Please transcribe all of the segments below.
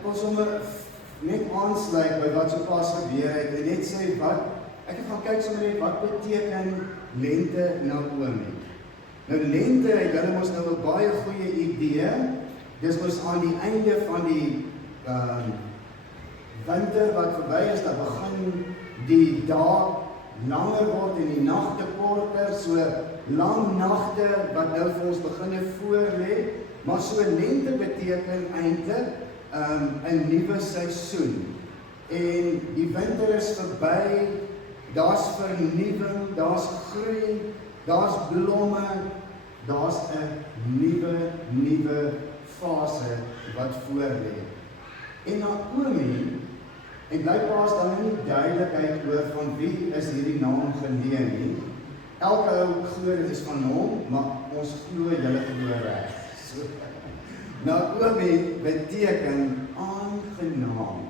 Ek wil sommer net aansluit by wat sopas gebeur het en net sê ek het gaan kyk sommer net wat beteken lente Naomi. Nou lente, julle mos nou 'n baie goeie idee. Dis mos aan die einde van die winter wat verby is, dan begin die dae langer word en die nagte korter, so lang nagte wat nou vir ons beginne voorlê, maar so lente beteken eintlik 'n nuwe seisoen. En die winter is verby, daar's vernuwing, daar's groei, daar's blomme, daar's 'n nuwe fase wat voorlê. En Naomi, en blykbaar is daar nie duidelikheid oor van wie is hierdie naam geleen nie. Elke ou glo dit is van hom, maar ons glo julle glo reg. So, Naomi beteken aangenaam.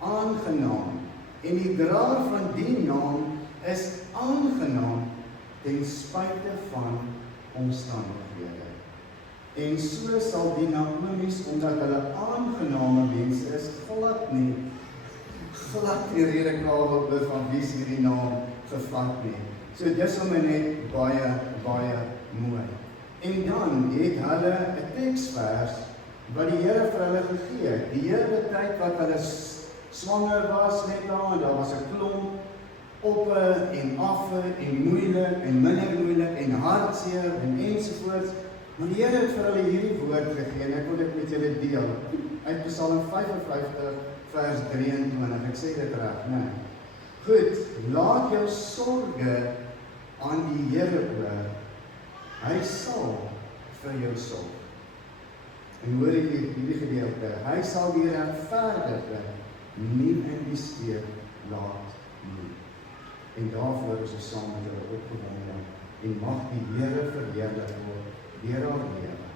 Aangenaam. En die draer van die naam is aangenaam ten spyte van omstandighede. En so sal die Naomi's, omdat hulle aangename mense is, glad nie redekabel oor van wie is hierdie naam gevat nie. So dis om net baie mooi. En dan het hulle 'n teksvers wat die Here vir hulle gegee het. Die hele tyd wat hulle swanger was net daar was 'n klomp oppe en affe en moeilik en minder moeilik en hartseer en ensovoorts. Maar die Here het vir hulle hierdie woord gegee en ek wil dit met julle deel. Uit Psalm 55 vers 23. Ek sê dit reg, né? Goed, laat jou sorge aan die Here oor. Hy sal vir jou sorg. En hoor ek hierdie gedeelte, hy sal die regverdige nie in die steek laat nie. En daarvoor is ons saam met hulle opgewonde en mag die Here verheerlik word deur haar lewe.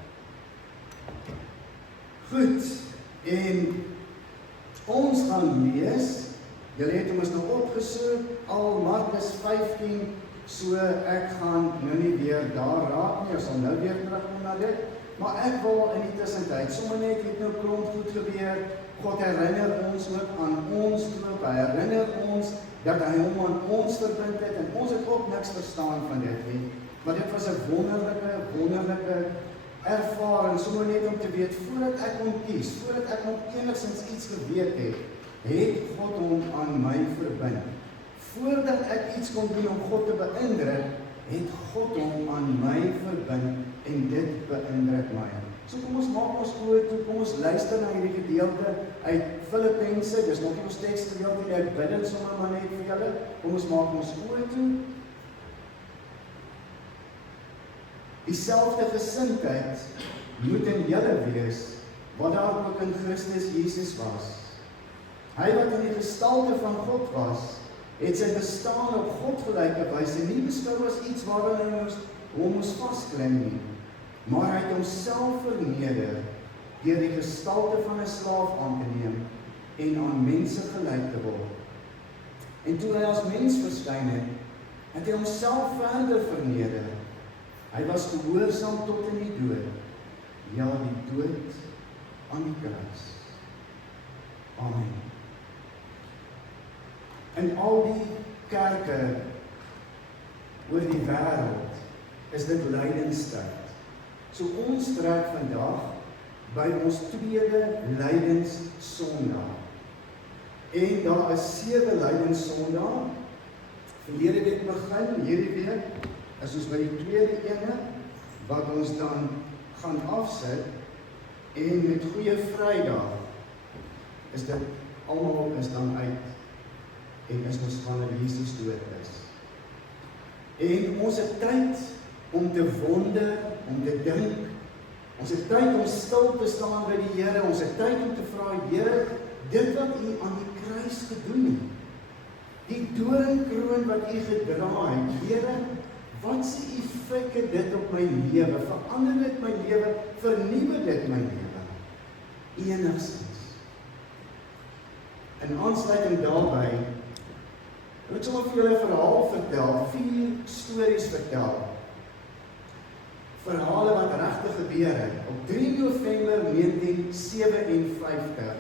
Goed, en ons gaan lees, julle het hom nou opgesoek, al Markus 15, so ek gaan nou nie weer daar raak nie, ons sal nou weer terugkom na dit, maar ek wil in die tussentyd, sommer net het nou klomp goed gebeur, God herinner ons ook aan ons doop, hy herinner ons dat hy hom aan ons verbind het, en ons het ook niks verstaan van dit nie, maar dit was 'n wonderlike ervaring, sommer net om te weet, voordat ek hom kies, voordat ek nog enigstens iets geweet het God hom aan my verbind. Voordat ek iets kon doen om God te beïndruk, het God hom aan my verbind en dit beïndruk my. So kom ons maak ons oë toe, kom ons luister na hierdie gedeelte uit Filippense, dis nog nie ons teksgedeelte nie, ek bid dit sommer maar net vir julle, kom ons maak ons oë toe. Dieselfde gesindheid moet in julle wees, wat daar ook in Christus Jesus was. Hy wat in die gestalte van God was, het sy bestaan op God gelyke wyse nie beskou as iets waaraan hy hom moes vasklim nie, maar hy het homself verneder deur die gestalte van 'n slaaf aan te neem en aan mense gelyk te word. En toe hy as mens verskyn het hy homself verder verneder. Hy was gehoorsaam tot in die dood, ja, die dood aan die kruis. Amen. In al die kerke oor die wêreld is dit lydenstyd. So ons trek vandag by ons tweede lydenssondag. En daar is 7 lydenssondae. Verlede week begin, hierdie week is ons by die tweede ene wat ons dan gaan afsit, en met Goeie Vrydag is dit almal is dan uit en is ons wanneer Jesus dood is. En ons het tyd om te wonder, om te dink, ons het tyd om stil te staan by die Here, ons het tyd om te vra, Here, dit wat U aan die kruis gedoen het, die doringkroon wat U gedra het, Here, wat se effek het dit op my lewe? Verander dit my lewe? Vernuwe dit my lewe? Enigstens. In aansluiting daarby, ek sommer vir julle 'n verhaal vertel, 4 stories vertel, verhale wat regtig gebeur het. Op 3 November 1957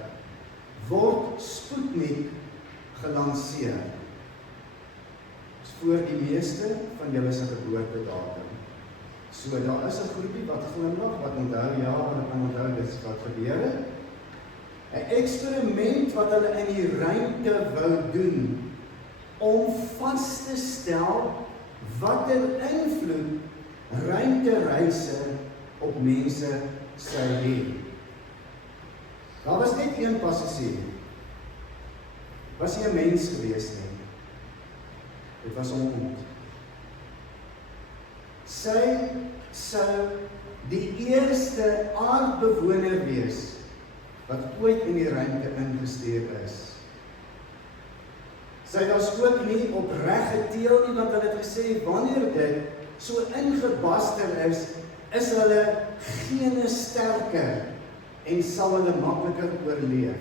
word Sputnik gelanseer. Dis voor die meeste van julle se geboortedatum. So daar is 'n groepie wat glimlag, wat onthou, ja, hulle kan onthou dis wat gebeur het. 'n Eksperiment wat hulle in die ruimte wou doen om vas te stel watter invloed ruimtereise op mense sou hê. Daar was net een passasier. Was nie 'n mens gewees nie. Dit was 'n hond. Sy sou die eerste aardbewoner wees wat ooit in die ruimte ingestuur is. Sy was ook nie opreg geteel nie, want hulle het gesê, wanneer dit so ingebaster is hulle gene sterker en sal hulle makliker oorleef.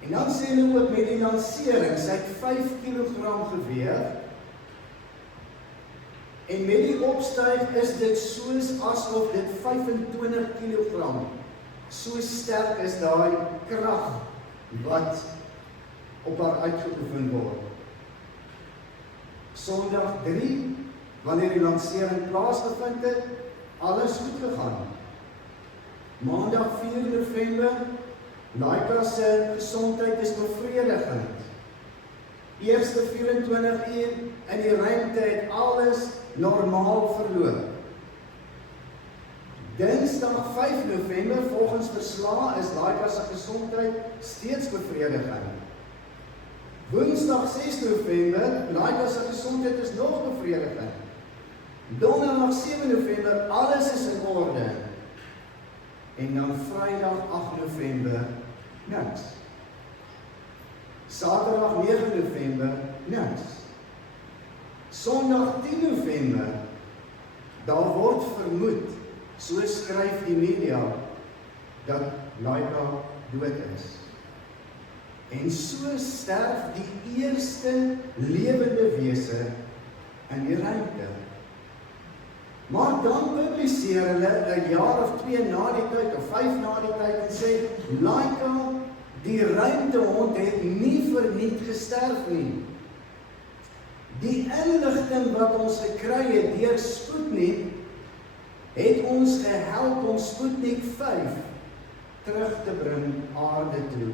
En dan sê hulle ook met die lansering, sy het 5 kilogram geweeg, en met die opstyg is dit soos asof dit 25 kilogram, so sterk is daai krag wat op haar uitgeoefen word. Sondag 3, wanneer die lansering plaasgevind het, alles goed gegaan. Maandag 4 November, Laika se gesondheid is bevredigend. Eerste 24 uur in die ruimte het alles normaal verloop. Dinsdag 5 November, volgens verslae, is Laika se gesondheid steeds bevredigend. Woensdag 6 November, Laika se gesondheid is nog bevredigend. Donderdag 7 November, alles is in orde. En dan Vrydag 8 November, niks. Saterdag 9 November, niks. Sondag 10 November, daar word vermoed, so skryf die media, dat Laika dood is. En so sterf die eerste lewende wese in die ruimte. Maar dan publiseer hulle 'n jaar of 2 na die tyd, of 5 na die tyd, en sê, Laika, die ruimtehond het nie verniet gesterf nie. Die inligting wat ons gekry het deur Sputnik, het ons gehelp om Sputnik 5 terug te bring aarde toe,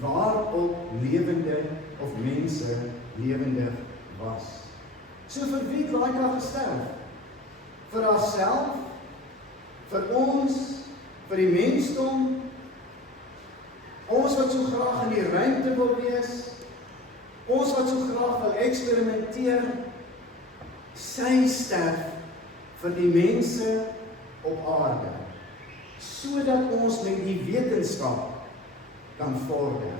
waarop lewende of mense lewendig was. So vir wie het Laika gesterf? Vir haarself, vir ons, vir die mensdom, ons wat so graag in die ruimte wil wees, ons wat so graag wil eksperimenteer, sy sterf vir die mense op aarde, sodat ons met die wetenskap kan vorder.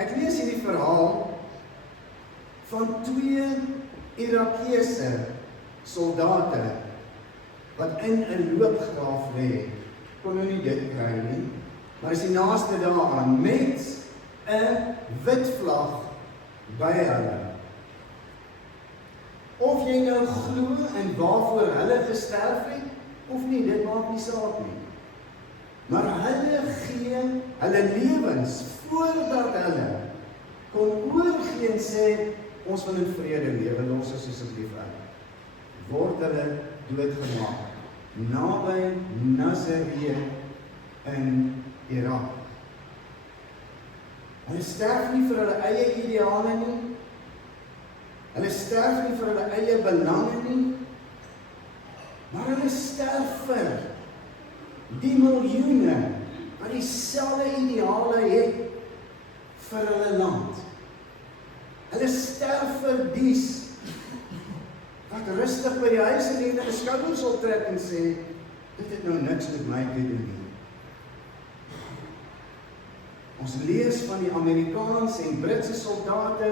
Ek lees hierdie verhaal van 2 Irakese soldate wat in 'n loopgraaf lê. Kon nou nie dit kry nie, maar is die naaste daaraan met 'n wit vlag by hulle. Of jy nou glo en waarvoor hulle gesterf het, of nie, dit maak nie saak nie. Maar hulle gee hulle lewens voordat hulle kon oorgee en sê, ons wil in vrede lewe, los ons asseblief uit. Word hulle doodgemaak naby Nazaré in Irak. Hulle sterf nie vir hulle eie ideale nie. Hulle sterf nie vir hulle eie belange nie. Maar hulle sterf vir die miljoene wat dieselfde ideale het vir hulle land. Hulle sterf vir dies wat rustig by die huis lê en hulle skouers optrek en sê, dit het nou niks met my te doen nie. Ons lees van die Amerikaanse en Britse soldate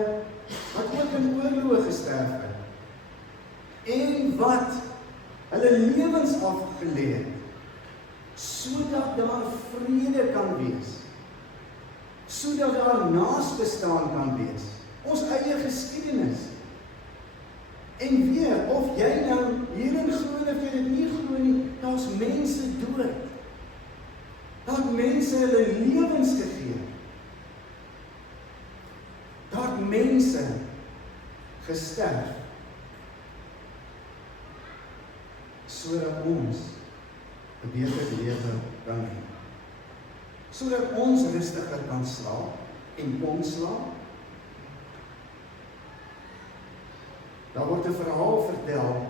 wat ook in oorlog gesterf het en wat hulle lewens afgelê het sodat daar vrede kan wees, sodat daar naasbestaan kan wees, ons eie geskiedenis. En weer, of jy nou hierin glo of jy dit nie glo nie, daar's mense dood. Daar het mense hulle lewens gegee. Daar het mense gesterf, sodat ons 'n beter lewe kan hê. Sodat ons rustiger kan slaap en kon slaap. Daar word 'n verhaal vertel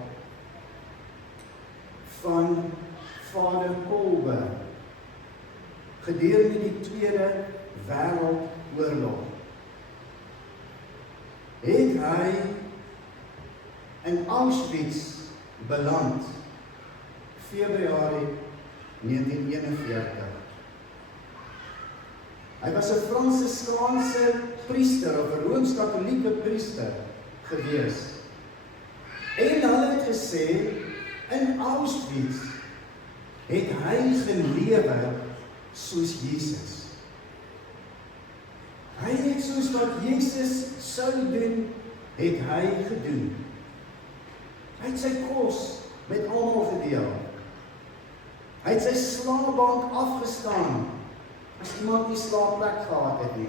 van Vader Kolbe gedurende die Tweede Wêreldoorlog. Het hy in Auschwitz beland, Februarie 1941. Hy was 'n Fransiskaanse priester of 'n Rooms-Katolieke priester gewees. En hulle het gesê, in Auschwitz het hy gelewe soos Jesus. Hy het soos wat Jesus sou doen, het hy gedoen. Hy het sy kos met almal gedeel. Hy het sy slaapbank afgestaan, as iemand nie slaapplek gehad het nie.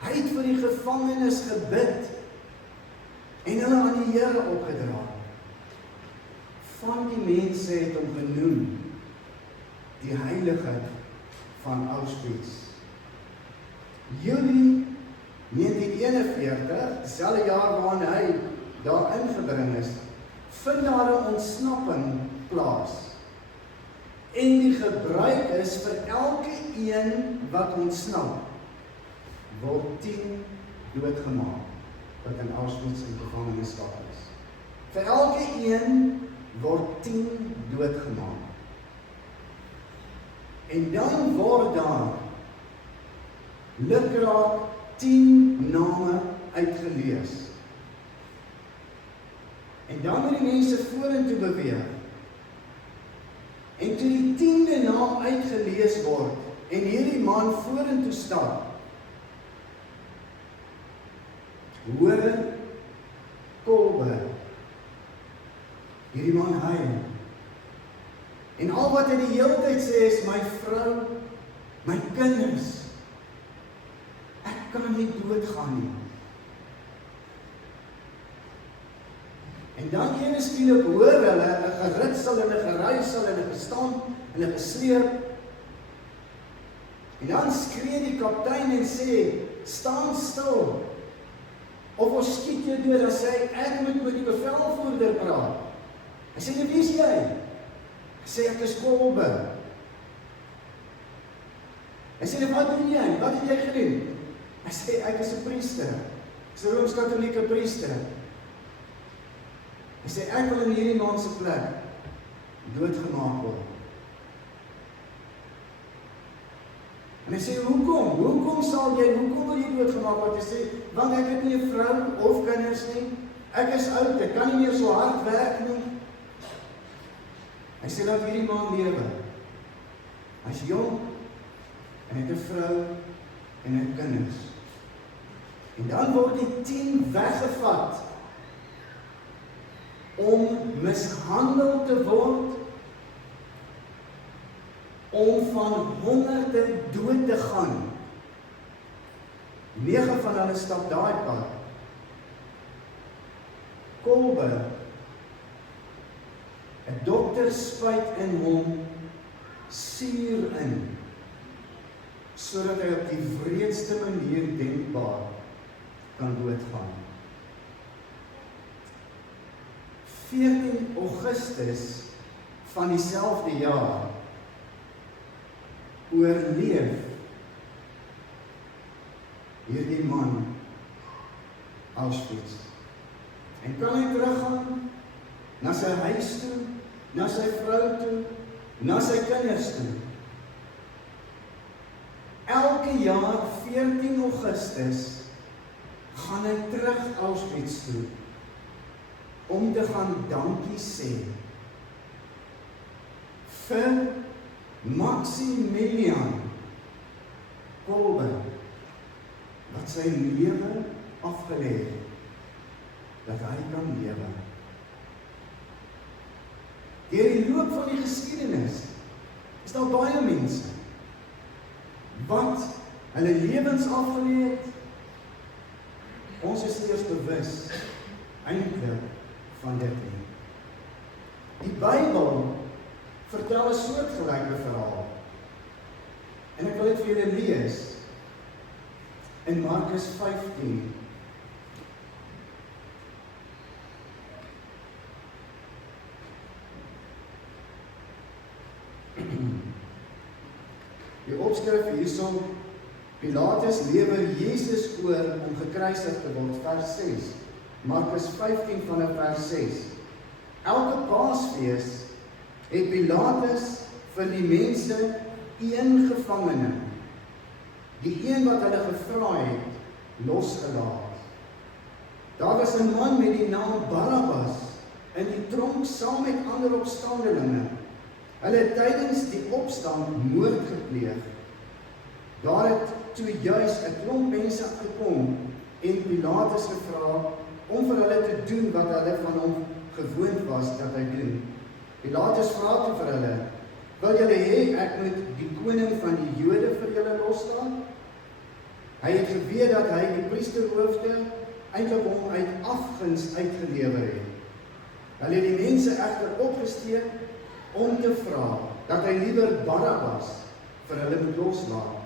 Hy het vir die gevangenes gebid, en hulle aan die Here opgedra. Van die mense het hom genoem, die heilige van Auschwitz. Julie 1941, dieselfde jaar waarin hy daar ingebring is, vind daar 'n ontsnapping plaas. En die gebruik is vir elke een wat ontsnap, word 10 doodgemaak, wat in Auschwitz in gevangenskap is. Vir elke een word 10 doodgemaak. En dan word daar lukraak 10 name uitgelees. En dan moet die mense vorentoe beweeg. En toe die 10de naam uitgelees word, en hierdie man vorentoe stap, hoor Kolbe, hierdie man huil. En al wat hy die hele tyd sê is, my vrou, my kinders, ek kan nie doodgaan nie. En dan ene skielik hoor hulle 'n geritsel en 'n geruisel en 'n gestamp en 'n gesleep. En dan skree die kaptein en sê, staan stil, of ons skiet jou dood. Dan sê hy, ek moet met die bevelvoerder praat. Hy sê, wie is jy? Hy sê, ek is Kolbe. Hy sê, wat doen jy? Wat het jy gedoen? Hy sê, ek is 'n priester. Ek is 'n Rooms-Katolieke priester. Hy sê, ek wil in hierdie man se plek doodgemaak word. En hy sê, hoekom? Hoekom wil jy doodgemaak word? Hy sê, want ek het nie 'n vrou of kinders nie. Ek is oud, ek kan nie meer so hard werk nie. Hy sê, laat hierdie man lewe. Hy is jong, en het 'n vrou, en het kinders. En dan word die 10 weggevat, om mishandel te word, om van honderde dood te gaan. 9 van hulle stap daai pad. Kolbe, 'n dokter spuit in hom suur in, sodat hy op die wreedste manier denkbaar kan doodgaan. 14 Augustus van dieselfde jaar oorleef hierdie man Auschwitz. En kan hy teruggaan na sy huis toe, na sy vrou toe, na sy kinders toe. Elke jaar 14 Augustus gaan hy terug Auschwitz toe, om te gaan dankie sê vir Maximilian Kolbe, wat sy lewe afgelê het dat hy kan lewe. Deur die loop van die geskiedenis is daar baie mense wat hulle lewens afgelê het. Ons is eers bewus eintlik van dit nie. Die Bybel vertel 'n soortgelyke verhaal. En ek wil dit vir julle lees in Markus 15. Die opskrif hierson, Pilatus lewer Jesus oor om gekruisig te word, vers 6. Markus 15 vanaf vers 6. Elke Paasfees het Pilatus vir die mense een gevangene, die een wat hulle gevra het, losgelaat. Daar was 'n man met die naam Barabbas in die tronk saam met ander opstandelinge. Hulle het tydens die opstand moord gepleeg. Daar het toe juis 'n klomp mense gekom en Pilatus gevra om vir hulle te doen wat hulle van hom gewoond was dat hy doen. Pilatus vra toe vir hulle, wil julle hê ek moet die koning van die Jode vir julle loslaat? Hy het geweet dat hy die priesterhoofde eintlik hom uit afguns uitgelewer het. Hulle het die mense egter opgesteek om te vra dat hy liewer Barabbas vir hulle moet loslaat.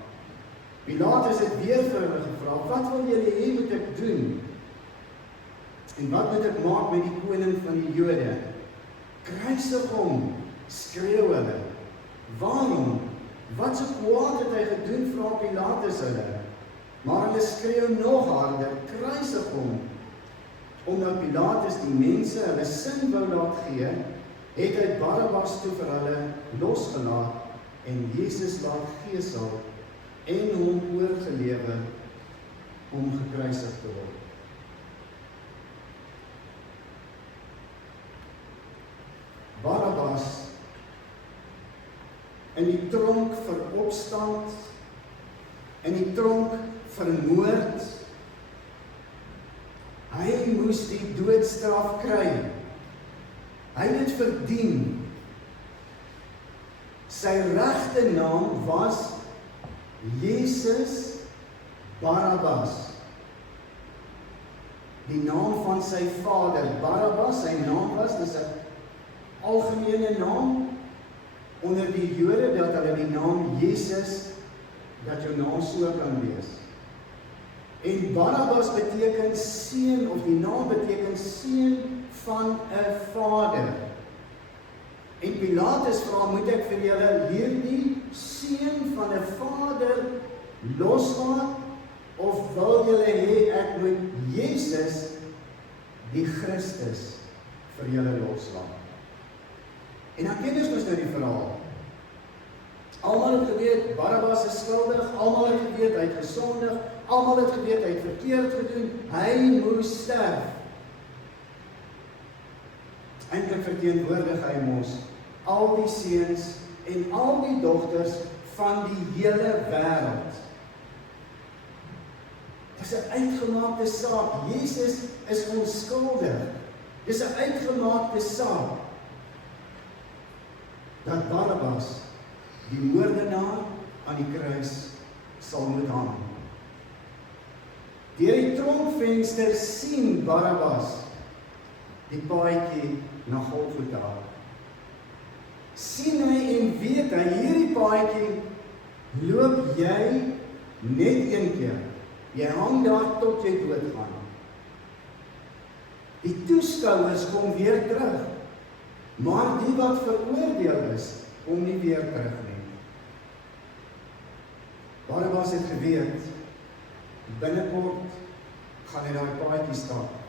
Pilatus het weer vir hulle gevra, wat wil julle hê moet ek doen? En wat moet ek maak met die koning van die Jode? Kruisig hom, skreeu hulle. Waarom? Wat so kwaad het hy gedoen, vra Pilatus hulle. Maar hulle skreeu nog harder, kruisig hom. Omdat Pilatus die mense hulle sin wou laat gee, het hy Barabbas toe vir hulle losgelaat en Jesus laat gesel en hom oorgelewer om gekruisig te word. Barabbas in die tronk vir opstand, in die tronk vir moord. Hy moes die doodstraf kry. Hy het dit verdien. Sy regte naam was Jesus Barabbas. Die naam van sy vader, Barabbas, sy naam was, dis 'n algemene naam onder die Jode, dat hulle die naam Jesus, dat jou naam so kan wees. En Barabbas beteken seun, of die naam beteken seun van 'n vader. En Pilatus vra, moet ek vir julle hierdie seun van 'n vader loslaat, of wil julle hê ek moet Jesus, die Christus, vir julle loslaat? En dan ken ons nou die verhaal. Almal het geweet, Barabbas is skuldig, almal het geweet, hy het gesondig, almal het geweet, hy het verkeerd gedoen, hy moes sterf. Eintlik verteenwoordig hy mos al die seuns en al die dogters van die hele wêreld. Dit is 'n uitgemaakte saak. Jesus is onskuldig. Dit is 'n uitgemaakte saak dat Barabbas, die moordenaar, aan die kruis sal moet hang. Deur die tronkvenster sien Barabbas die paadjie na Golgotha. Sien hy en weet hy, hierdie paadjie loop jy net een keer. Jy hang daar tot jy doodgaan. Die toeskouers kom weer terug, maar die wat veroordeel is, kom nie weer terug nie. Barabbas het geweet, binnekort gaan hy daai paadjie stap.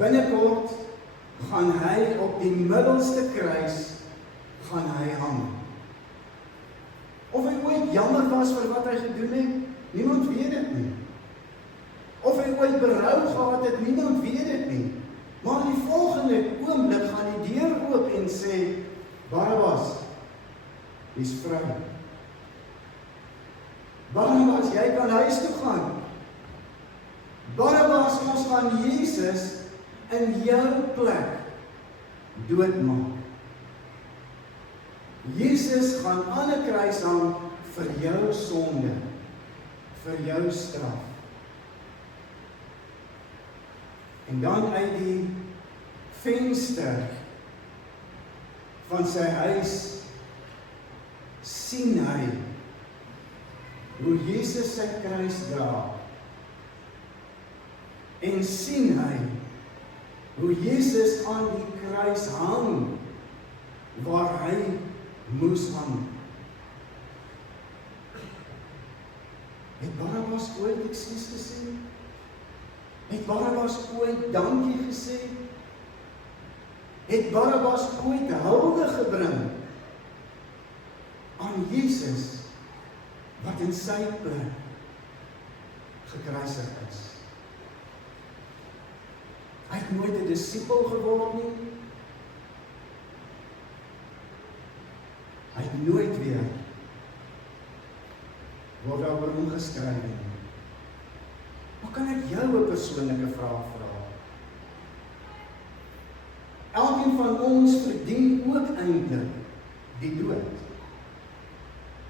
Binnekort gaan hy op die middelste kruis, gaan hy hang. Of hy ooit jammer was vir wat hy gedoen het, niemand weet dit nie. Of hy ooit berou gehad het, niemand weet dit nie. Maar die volgende oomblik gaan die deur oop en sê, Barabbas, jy's vry. Barabbas, jy kan huis toe gaan. Barabbas, ons gaan Jesus in jou plek doodmaak. Jesus gaan aan 'n kruis hang vir jou sonde, vir jou straf. En dan uit die venster van sy huis sien hy hoe Jesus sy kruis dra. En sien hy hoe Jesus aan die kruis hang waar hy moes hang. Het Barabbas ooit ekskuus gesê? Het Barabbas ooit dankie gesê? Het Barabbas ooit hulde gebring aan Jesus wat in sy plek gekruisig is? Hy het nooit 'n disipel geword nie. Hy het nooit weer word daaroor omgeskryf nie. Maar kan ek jou 'n persoonlike vraag vra? Elkeen van ons verdien ook eintlik die dood.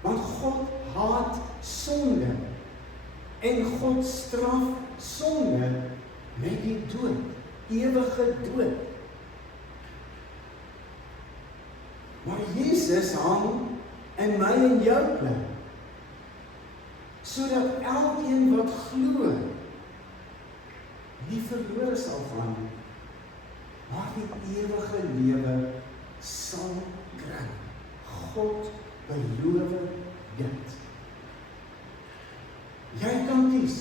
Want God haat sonde en God straf sonde met die dood, ewige dood. Maar Jesus hang in my en jou plek, sodat elkeen wat glo nie verlore sal gaan nie, maar die ewige lewe sal kry. God beloof dit. Jy kan kies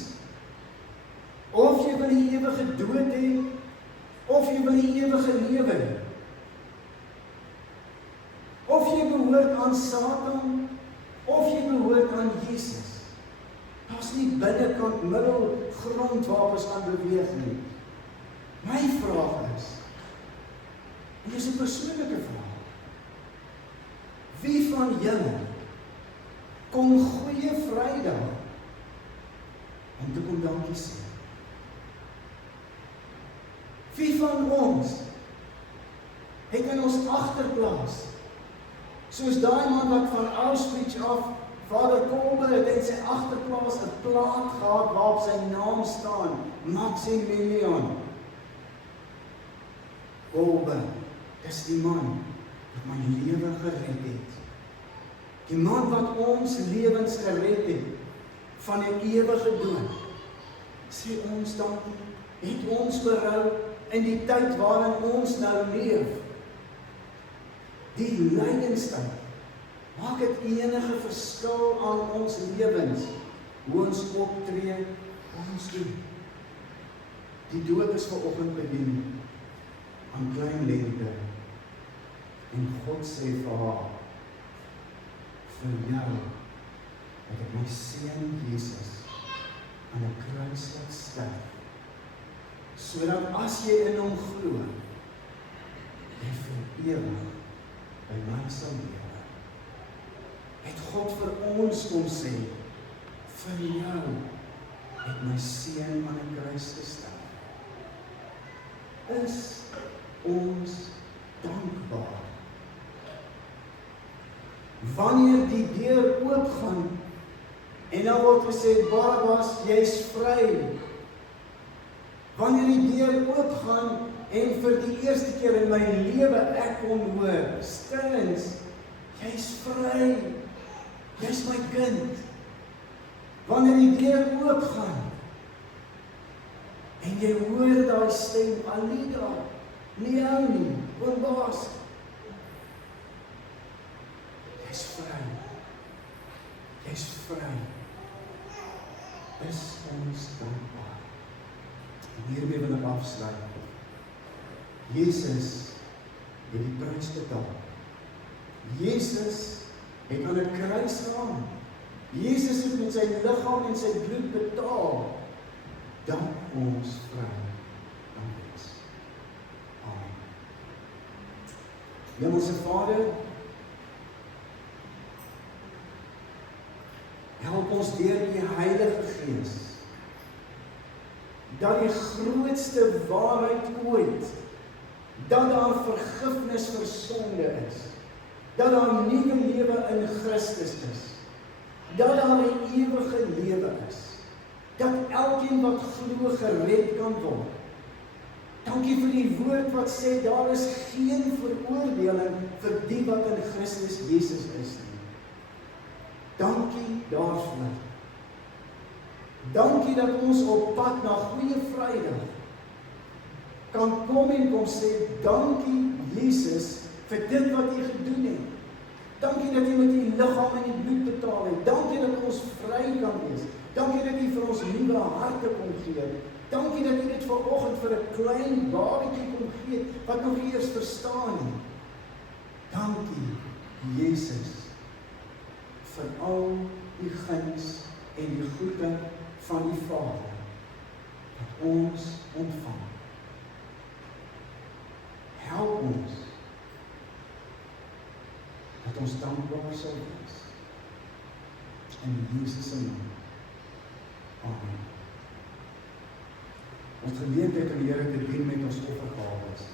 of jy wil die ewige dood hê of jy wil die ewige lewe hê. Of jy behoort aan Satan of jy behoort aan Jesus. Daar's nie binnekant middelgrondwapens aan beweeg nie. My vraag is, en dit is 'n persoonlike vraag, wie van julle kom Goeie Vrydag om te kom dankie sê? Wie van ons het in ons agterplaas, soos daai man wat van Auschwitz af, Vader Kolbe het in sy agterplaas 'n plaat gehad waarop sy naam staan, Maximilian Kolbe, dis die man wat my lewe gered het. Die man wat ons lewens gered het van 'n ewige dood. Sê ons dankie, het ons berou in die tyd waarin ons nou leef. Die lydenstyd, maak dit enige verskil aan ons lewens, hoe ons optree, ons doen. Die dood is vanoggend bedien aan klein lente, en God sê vir haar, vir jou, het ek my seun Jesus aan 'n kruis laat sterf, sodat as jy in hom glo, jy vir ewig by my sal lewe. Het God vir ons kom sê, vir jou het my seun aan 'n kruis gesterf. Is ons dankbaar? Wanneer die deur oopgaan en dan word gesê, Barabbas, jy's vry. Wanneer die deur oopgaan en vir die eerste keer in my lewe ek kon hoor, Stillings, jy's vry. Jy's my kind. Wanneer die deur oopgaan en jy hoor daai stem, Alida, nie jou nie, oom Baas. Jy's vry. Jy's vry. Is ons dankbaar. En hiermee wil ek afsluit. Jesus het die prys betaal. Jesus het aan 'n kruis gehang. Jesus het met sy liggaam en sy bloed betaal, dat ons vry kan wees. Amen. Hemelse Vader, help ons deur die Heilige Gees dat die grootste waarheid ooit, dat daar vergifnis vir sonde is, dat daar nuwe lewe in Christus is, dat daar 'n ewige lewe is, dat elkeen wat glo gered kan word. Dankie vir die woord wat sê daar is geen veroordeling vir die wat in Christus Jesus is nie. Dankie daarvoor. Dankie dat ons op pad na Goeie Vrydag kan kom en kom sê, dankie Jesus vir dit wat U gedoen het. Dankie dat U met U liggaam en U bloed betaal het. Dankie dat ons vry kan wees. Dankie dat U vir ons nuwe harte kon gee. Dankie dat U dit vanoggend vir 'n klein babatjie kon gee wat nog nie eers verstaan nie. Dankie Jesus vir al die guns en die goedheid van die Vader wat ons ontvang. Help ons dat ons dankbaar sal wees. In Jesus se naam. Amen. Ons geleentheid om die Here te dien met ons offergawes.